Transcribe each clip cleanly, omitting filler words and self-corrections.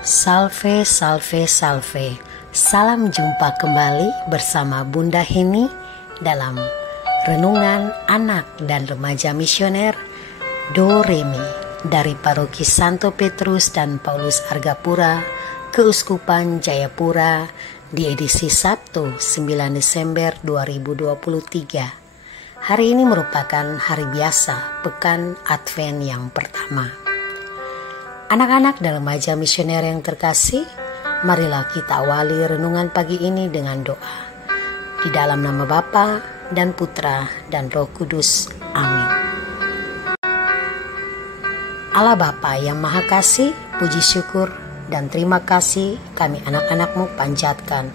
Salve, salve, salve. Salam jumpa kembali bersama Bunda Heni dalam Renungan Anak dan Remaja Misioner Do Re Mi dari Paroki Santo Petrus dan Paulus Argapura, Keuskupan Jayapura di edisi Sabtu 9 Desember 2023. Hari ini merupakan hari biasa, Pekan Advent yang pertama. Anak-anak dan remaja misioner yang terkasih, marilah kita awali renungan pagi ini dengan doa. Di dalam nama Bapa dan Putra dan Roh Kudus. Amin. Allah Bapa yang Maha Kasih, puji syukur dan terima kasih kami anak-anak-Mu panjatkan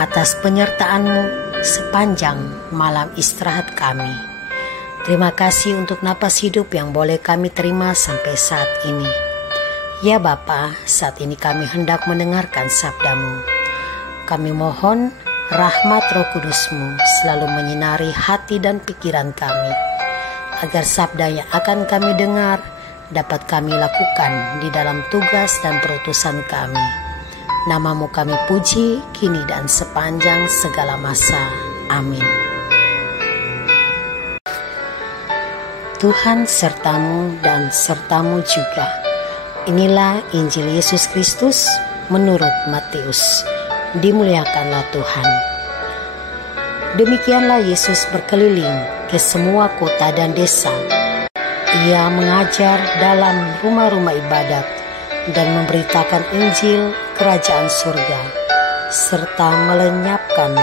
atas penyertaan-Mu sepanjang malam istirahat kami. Terima kasih untuk napas hidup yang boleh kami terima sampai saat ini. Ya Bapa, saat ini kami hendak mendengarkan sabda-Mu. Kami mohon rahmat Roh Kudus-Mu selalu menyinari hati dan pikiran kami, agar sabda yang akan kami dengar dapat kami lakukan di dalam tugas dan perutusan kami. Nama-Mu kami puji, kini dan sepanjang segala masa. Amin. Tuhan sertamu dan sertamu juga. Inilah Injil Yesus Kristus menurut Matius. Dimuliakanlah Tuhan. Demikianlah Yesus berkeliling ke semua kota dan desa. Ia mengajar dalam rumah-rumah ibadat dan memberitakan Injil Kerajaan Surga, serta melenyapkan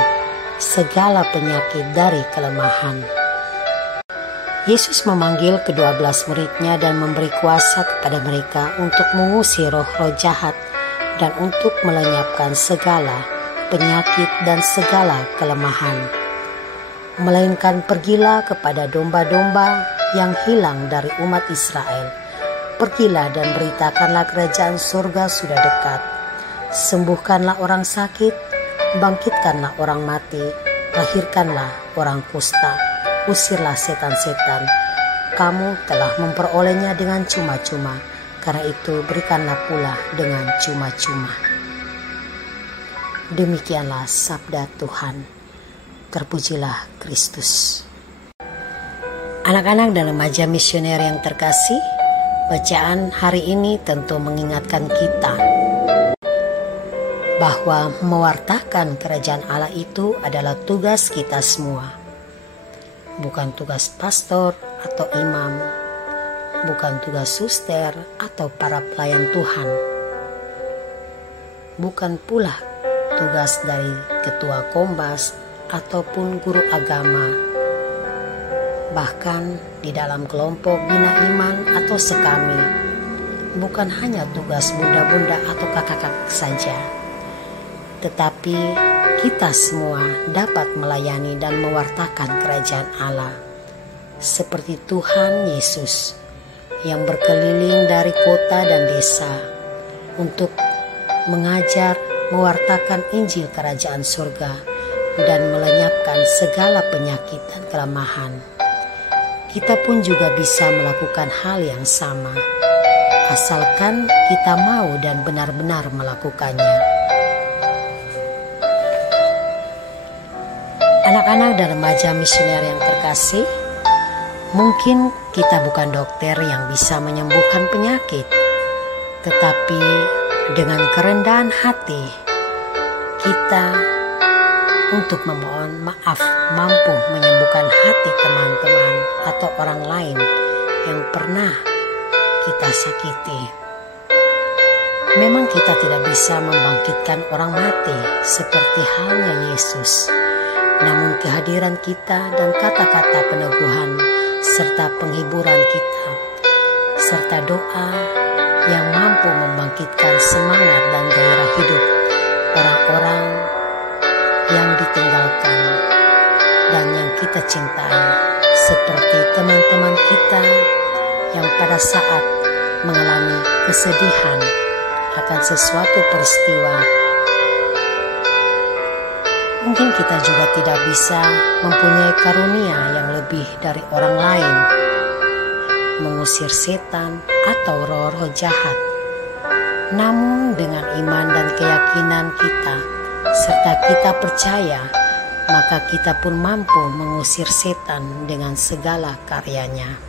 segala penyakit dari kelemahan. Yesus memanggil ke-12 murid-Nya dan memberi kuasa kepada mereka untuk mengusir roh-roh jahat dan untuk melenyapkan segala penyakit dan segala kelemahan. Melainkan pergilah kepada domba-domba yang hilang dari umat Israel. Pergilah dan beritakanlah kerajaan surga sudah dekat. Sembuhkanlah orang sakit, bangkitkanlah orang mati, lahirkanlah orang kusta. Usirlah setan-setan. Kamu telah memperolehnya dengan cuma-cuma, karena itu berikanlah pula dengan cuma-cuma. Demikianlah sabda Tuhan. Terpujilah Kristus. Anak-anak dan remaja misioner yang terkasih, bacaan hari ini tentu mengingatkan kita bahwa mewartakan kerajaan Allah itu adalah tugas kita semua. Bukan tugas pastor atau imam, bukan tugas suster atau para pelayan Tuhan, bukan pula tugas dari ketua kombas ataupun guru agama, bahkan di dalam kelompok bina iman atau sekami, bukan hanya tugas bunda-bunda atau kakak-kakak saja, tetapi kita semua dapat melayani dan mewartakan kerajaan Allah seperti Tuhan Yesus yang berkeliling dari kota dan desa untuk mengajar, mewartakan Injil Kerajaan Surga dan melenyapkan segala penyakit dan kelemahan. Kita pun juga bisa melakukan hal yang sama, asalkan kita mau dan benar-benar melakukannya. Anak-anak dan remaja misioner yang terkasih, mungkin kita bukan dokter yang bisa menyembuhkan penyakit, tetapi dengan kerendahan hati kita untuk memohon maaf mampu menyembuhkan hati teman-teman atau orang lain yang pernah kita sakiti. Memang kita tidak bisa membangkitkan orang mati seperti halnya Yesus. Namun kehadiran kita dan kata-kata peneguhan serta penghiburan kita serta doa yang mampu membangkitkan semangat dan gairah hidup orang-orang yang ditinggalkan dan yang kita cintai, seperti teman-teman kita yang pada saat mengalami kesedihan akan sesuatu peristiwa. Mungkin kita juga tidak bisa mempunyai karunia yang lebih dari orang lain, mengusir setan atau roh-roh jahat. Namun dengan iman dan keyakinan kita, serta kita percaya, maka kita pun mampu mengusir setan dengan segala karyanya.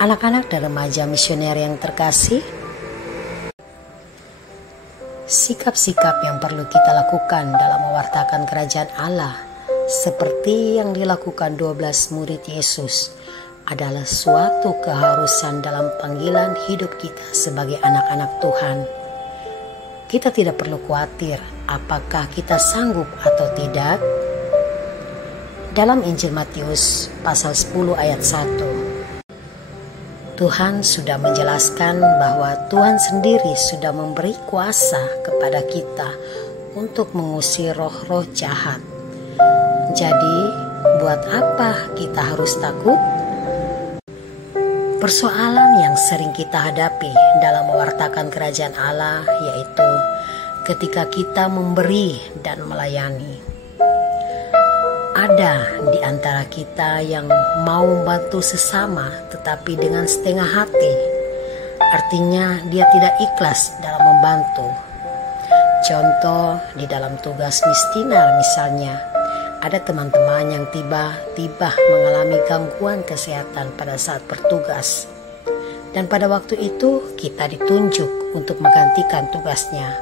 Anak-anak dan remaja misioner yang terkasih, sikap-sikap yang perlu kita lakukan dalam mewartakan kerajaan Allah seperti yang dilakukan 12 murid Yesus adalah suatu keharusan dalam panggilan hidup kita sebagai anak-anak Tuhan. Kita tidak perlu khawatir apakah kita sanggup atau tidak. Dalam Injil Matius pasal 10 ayat 1, Tuhan sudah menjelaskan bahwa Tuhan sendiri sudah memberi kuasa kepada kita untuk mengusir roh-roh jahat. Jadi, buat apa kita harus takut? Persoalan yang sering kita hadapi dalam mewartakan kerajaan Allah yaitu ketika kita memberi dan melayani. Ada di antara kita yang mau membantu sesama tetapi dengan setengah hati. Artinya dia tidak ikhlas dalam membantu. Contoh di dalam tugas mistinar misalnya, ada teman-teman yang tiba-tiba mengalami gangguan kesehatan pada saat bertugas. Dan pada waktu itu kita ditunjuk untuk menggantikan tugasnya.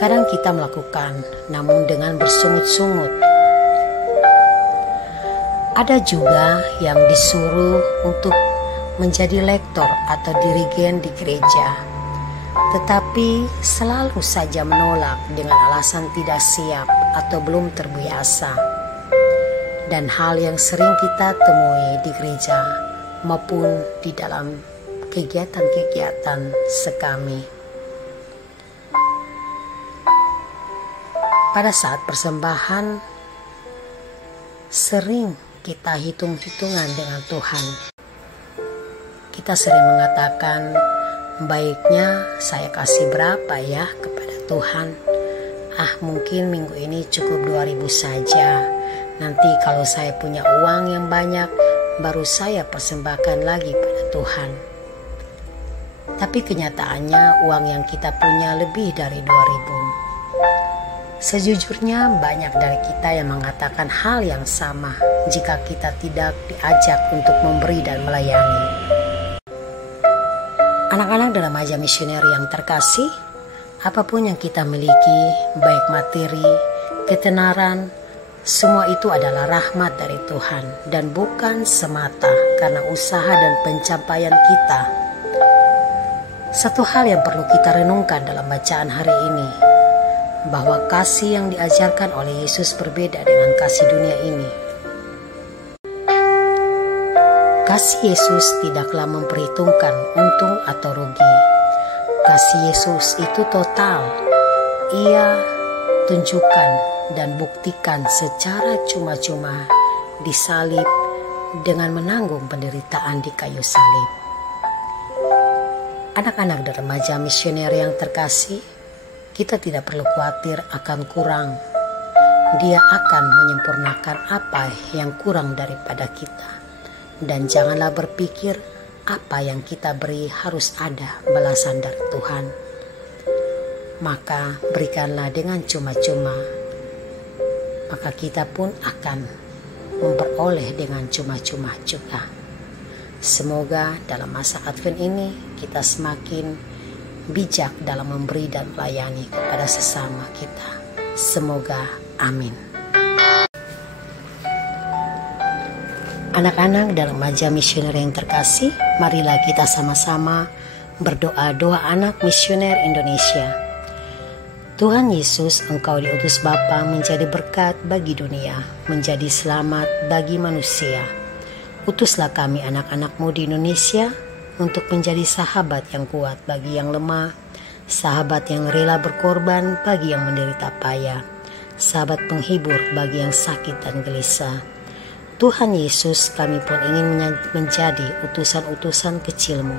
Kadang kita melakukan, namun dengan bersungut-sungut. Ada juga yang disuruh untuk menjadi lektor atau dirigen di gereja, tetapi selalu saja menolak dengan alasan tidak siap atau belum terbiasa. Dan hal yang sering kita temui di gereja maupun di dalam kegiatan-kegiatan sekami. Pada saat persembahan, sering kita hitung-hitungan dengan Tuhan. Kita sering mengatakan, baiknya saya kasih berapa ya kepada Tuhan? Mungkin minggu ini cukup 2.000 saja. Nanti kalau saya punya uang yang banyak, baru saya persembahkan lagi pada Tuhan. Tapi kenyataannya uang yang kita punya lebih dari 2.000. Sejujurnya banyak dari kita yang mengatakan hal yang sama jika kita tidak diajak untuk memberi dan melayani. Anak-anak dan remaja misioner yang terkasih, apapun yang kita miliki, baik materi, ketenaran, semua itu adalah rahmat dari Tuhan dan bukan semata karena usaha dan pencapaian kita. Satu hal yang perlu kita renungkan dalam bacaan hari ini, bahwa kasih yang diajarkan oleh Yesus berbeda dengan kasih dunia ini. Kasih Yesus tidaklah memperhitungkan untung atau rugi. Kasih Yesus itu total. Ia tunjukkan dan buktikan secara cuma-cuma di salib dengan menanggung penderitaan di kayu salib. Anak-anak dan remaja misioner yang terkasih, kita tidak perlu khawatir akan kurang. Dia akan menyempurnakan apa yang kurang daripada kita. Dan janganlah berpikir apa yang kita beri harus ada balasan dari Tuhan. Maka berikanlah dengan cuma-cuma. Maka kita pun akan memperoleh dengan cuma-cuma juga. Semoga dalam masa Advent ini kita semakin bijak dalam memberi dan melayani kepada sesama kita. Semoga amin. Anak-anak dan remaja misioner yang terkasih, marilah kita sama-sama berdoa doa anak misioner Indonesia. Tuhan Yesus, Engkau diutus Bapa menjadi berkat bagi dunia, menjadi selamat bagi manusia. Utuslah kami anak-anak-Mu di Indonesia untuk menjadi sahabat yang kuat bagi yang lemah, sahabat yang rela berkorban bagi yang menderita payah, sahabat penghibur bagi yang sakit dan gelisah. Tuhan Yesus, kami pun ingin menjadi utusan-utusan kecil-Mu,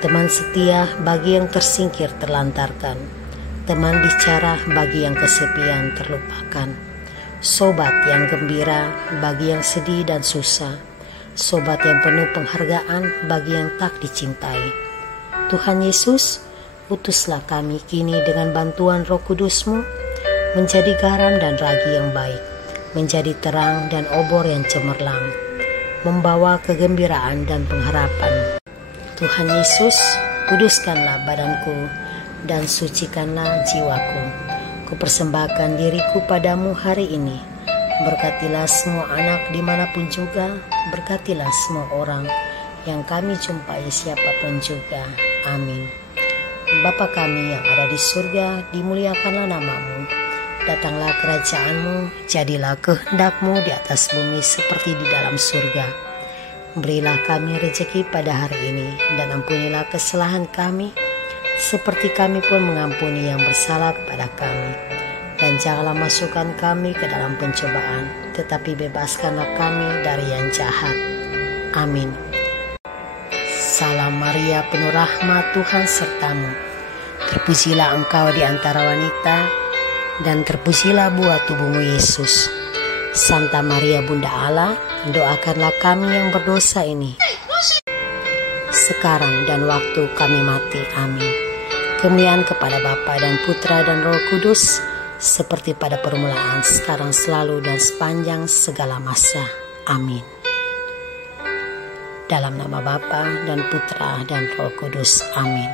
teman setia bagi yang tersingkir terlantarkan, teman bicara bagi yang kesepian terlupakan, sobat yang gembira bagi yang sedih dan susah, sobat yang penuh penghargaan bagi yang tak dicintai. Tuhan Yesus, utuslah kami kini dengan bantuan Roh Kudus-Mu, menjadi garam dan ragi yang baik, menjadi terang dan obor yang cemerlang, membawa kegembiraan dan pengharapan. Tuhan Yesus, kuduskanlah badanku dan sucikanlah jiwaku. Kupersembahkan diriku padamu hari ini. Berkatilah semua anak dimanapun juga, berkatilah semua orang yang kami jumpai siapapun juga. Amin. Bapa kami yang ada di surga, dimuliakanlah namamu. Datanglah kerajaan-Mu, jadilah kehendak-Mu di atas bumi seperti di dalam surga. Berilah kami rezeki pada hari ini, dan ampunilah kesalahan kami, seperti kami pun mengampuni yang bersalah kepada kami. Dan janganlah masukkan kami ke dalam pencobaan, tetapi bebaskanlah kami dari yang jahat. Amin. Salam Maria, penuh rahmat, Tuhan sertamu. Terpujilah engkau di antara wanita, dan terpujilah buah tubuhmu Yesus. Santa Maria Bunda Allah, doakanlah kami yang berdosa ini, sekarang dan waktu kami mati. Amin. Kemuliaan kepada Bapa dan Putra dan Roh Kudus, seperti pada permulaan, sekarang, selalu, dan sepanjang segala masa. Amin. Dalam nama Bapa dan Putra dan Roh Kudus. Amin.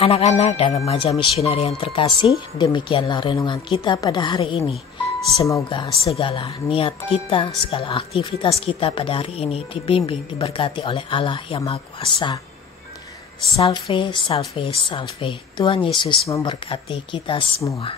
Anak-anak dan remaja misioneri yang terkasih, demikianlah renungan kita pada hari ini. Semoga segala niat kita, segala aktivitas kita pada hari ini dibimbing, diberkati oleh Allah yang Maha Kuasa. Salve, salve, salve. Tuhan Yesus memberkati kita semua.